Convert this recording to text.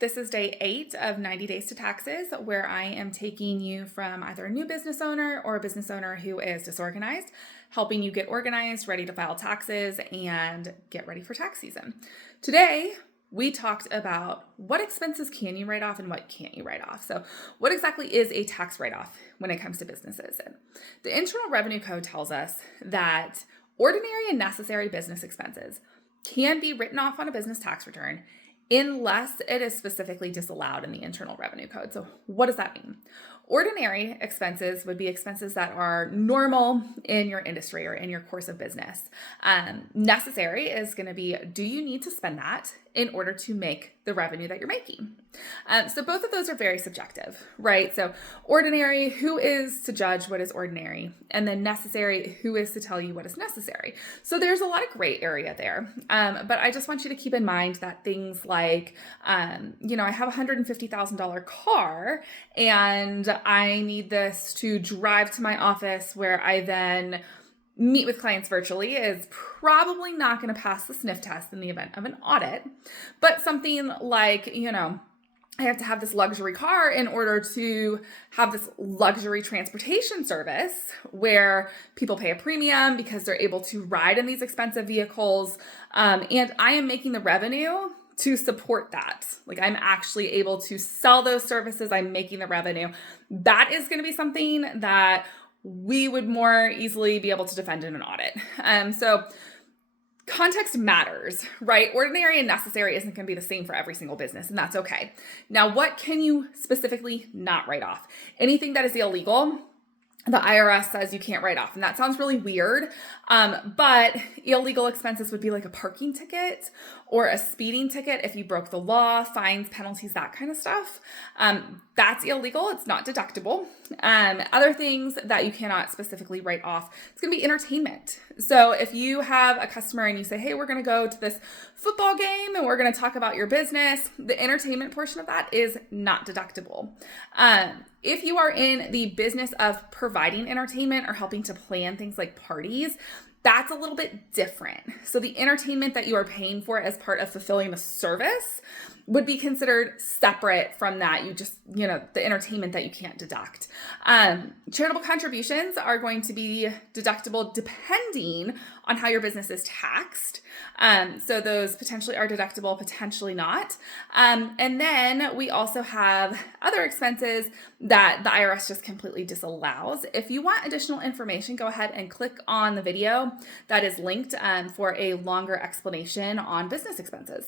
This is day 8 of 90 Days to Taxes, where I am taking you from either a new business owner or a business owner who is disorganized, helping you get organized, ready to file taxes, and get ready for tax season. Today, we talked about what expenses can you write off and what can't you write off. So, what exactly is a tax write-off when it comes to businesses? And the Internal Revenue Code tells us that ordinary and necessary business expenses can be written off on a business tax return unless it is specifically disallowed in the Internal Revenue Code. So what does that mean? Ordinary expenses would be expenses that are normal in your industry or in your course of business. Necessary is going to be, do you need to spend that in order to make the revenue that you're making? So both of those are very subjective, right? So ordinary, who is to judge what is ordinary? And then necessary, who is to tell you what is necessary? So there's a lot of gray area there. But I just want you to keep in mind that things like, I have a $150,000 car and I need this to drive to my office where I then meet with clients virtually is probably not going to pass the sniff test in the event of an audit. But something like, I have to have this luxury car in order to have this luxury transportation service where people pay a premium because they're able to ride in these expensive vehicles. And I am making the revenue to support that. Like I'm actually able to sell those services. I'm making the revenue. That is going to be something that we would more easily be able to defend in an audit. So context matters, right? Ordinary and necessary isn't going to be the same for every single business, and that's okay. Now, what can you specifically not write off? Anything that is illegal, the IRS says you can't write off. And that sounds really weird. But illegal expenses would be like a parking ticket or a speeding ticket if you broke the law, fines, penalties, that kind of stuff. That's illegal. It's not deductible. Other things that you cannot specifically write off, it's going to be entertainment. So if you have a customer and you say, hey, we're going to go to this football game and we're going to talk about your business, the entertainment portion of that is not deductible. If you are in the business of providing entertainment or helping to plan things like parties, that's a little bit different. So the entertainment that you are paying for as part of fulfilling a service would be considered separate from that. You just, the entertainment that you can't deduct. Charitable contributions are going to be deductible depending on how your business is taxed. So those potentially are deductible, potentially not. And then we also have other expenses that the IRS just completely disallows. If you want additional information, go ahead and click on the video that is linked for a longer explanation on business expenses.